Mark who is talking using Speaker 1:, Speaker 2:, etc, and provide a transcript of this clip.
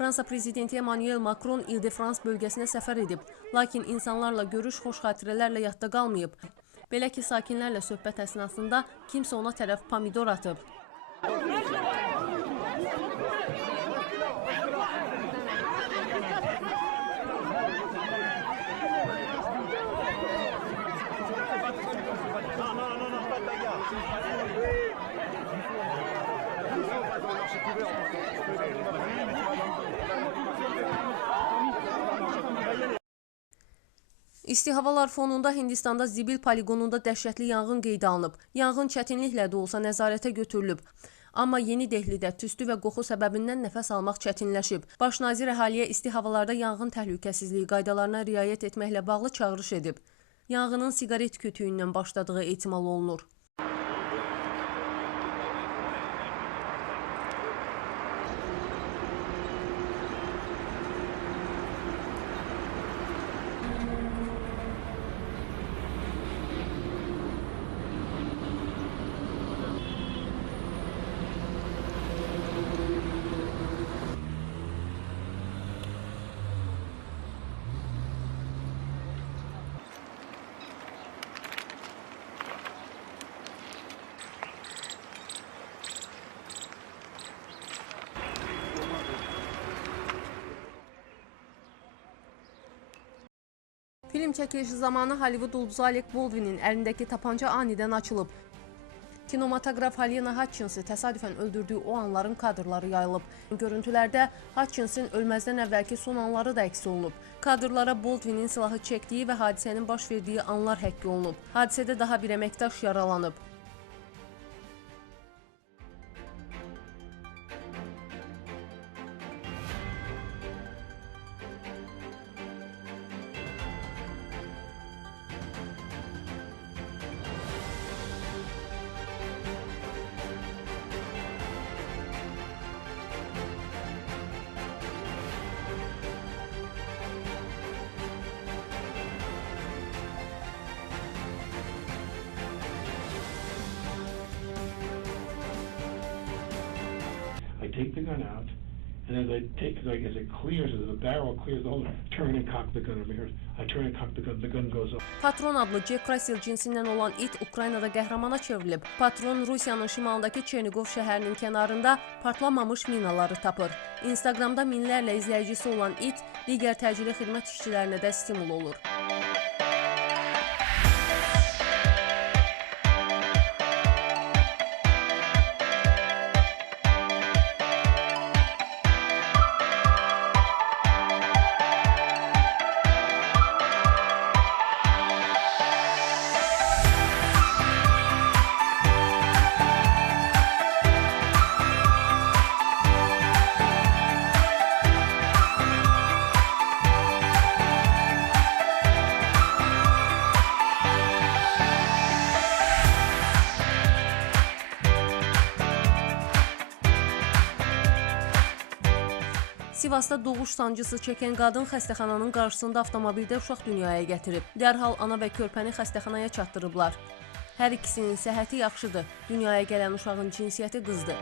Speaker 1: Fransa prezidenti Emmanuel Macron İl-de-France bölgəsinə səfər edib, lakin insanlarla görüş xoş xatirələrlə yadda qalmayıb. Belə ki, sakinlərlə söhbət əsnasında kimsə ona tərəf pomidor atıb. İsti havalar fonunda Hindistanda Zibil poligonunda dəhşətli yanğın qeydə alınıb. Yanğın çətinliklə də olsa nəzarətə götürülüb. Amma Yeni Dehlidə tüstü və qoxu səbəbindən nəfəs almaq çətinləşib. Baş nazir əhaliyə isti havalarda yanğın təhlükəsizliyi qaydalarına riayət etməklə bağlı çağırış edib. Yanğının siqaret kütüyündən başladığı ehtimal olunur. Film çəkilişi zamanı Hollywood ulduzu Alec Baldwinin əlindəki tapanca anidən açılıb. Kinematoqraf Halina Hutchinsi təsadüfən öldürdüyü o anların kadrları yayılıb. Görüntülərdə Hutchinsin ölməzdən əvvəlki son anları da əks olunub. Kadrlara Baldwinin silahı çəkdiyi və hadisənin baş verdiyi anlar həkk olunub. Hadisədə daha bir əməkdaş yaralanıb.
Speaker 2: Take the gun out, and as I take, like, as it clears, as the barrel clears the hole, turn and cock the gun over here. I turn and cock the gun, the gun goes off.
Speaker 1: Patron adlı Jack Russell cinsindən olan it Ukraynada qəhrəmana çevrilib. Patron Rusiyanın şimalındakı Çernigov şəhərinin kənarında partlamamış minaları tapır. Instagramda minlərlə izləyicisi olan it digər təcili xidmət işçilərinə də stimul olur. Sivasda doğuş sancısı çəkən qadın xəstəxananın qarşısında avtomobildə uşaq dünyaya gətirib. Dərhal ana və körpəni xəstəxanaya çatdırıblar. Hər ikisinin səhhəti yaxşıdır. Dünyaya gələn uşağın cinsiyyəti qızdır.